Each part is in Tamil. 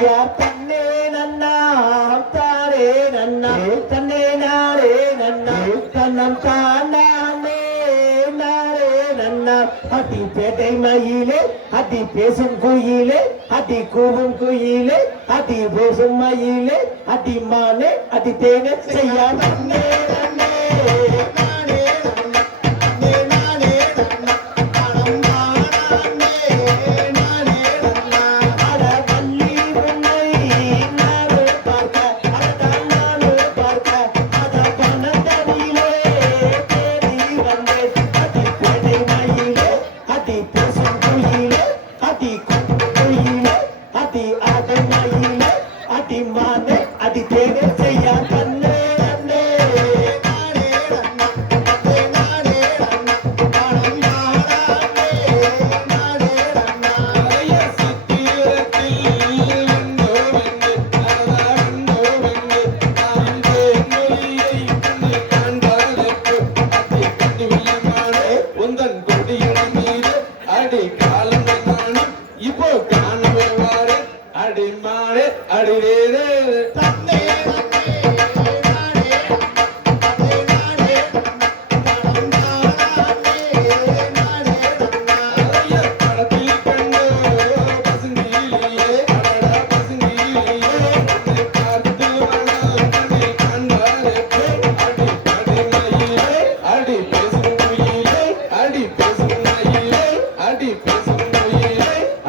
செய்யா தன்னே நன்னா தாரே நன்னா தன்னே நாரே நன்னா தன்னம் தானே நாரே நன்னா அடி பேட்டை மயிலே அடி பேசும் குயிலே அடி கூவும் குயிலே அடி பேசும் மயிலே அடி மானே அடி தேனே செய்யா தன்னே நன்னே அடி தேனே செய்யா தன்னே நன்னே அடி காலம் இப்போ காணவே வாரு அடி மாறே அடி தன்னே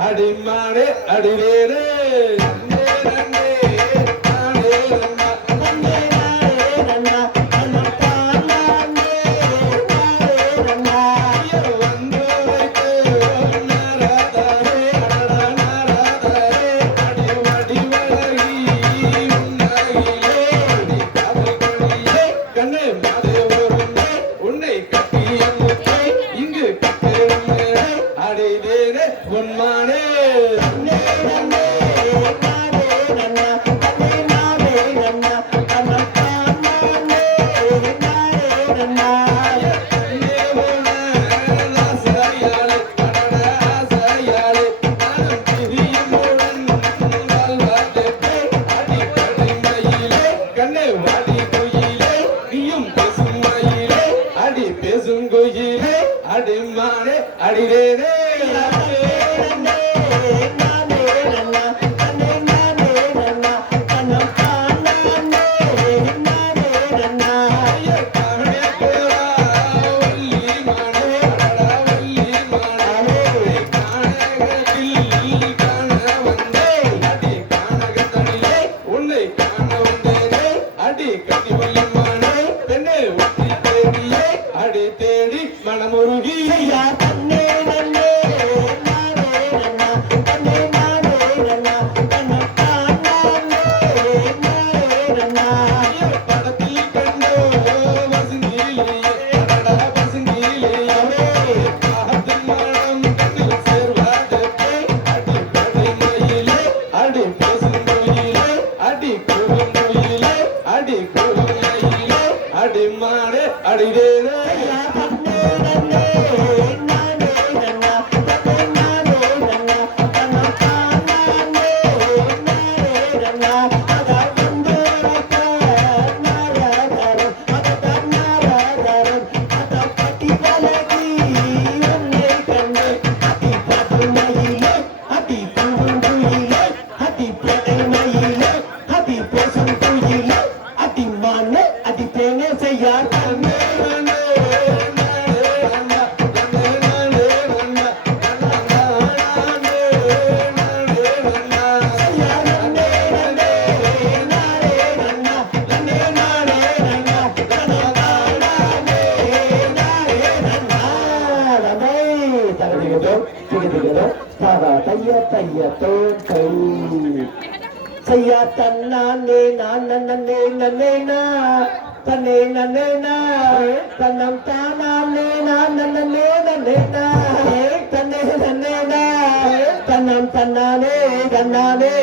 அடி மாறே அடி உன்மானே அடி பேசும் கோயிலே அடி மானே அடிரேனே அடி தேடி மனமுருகி தன்னே நன்னே நானே நன்னா தன்னே நானே நன்னா தன்ன தானே நானே நன்னா படத்தில் கண்டோ வசங்கிலே அடடா வசங்கிலே ஆஹத் மனம் கண்ணில் சேர்வாதே அடி படை மயிலே அடி பேசும் மயிலே அடி கூவும் மயிலே அடி கூவும் மயிலே அடி மாறே அடிதேனே அடி தேனே செய்யா தன்னே செய்யா தன்னானே நான் நன்னே நன்னே தன்னே நன்னே தன்னம் தானே நான் நன்னே நன்னே தன்னே நன்னே தன்னம் தன்னானே தன்னானே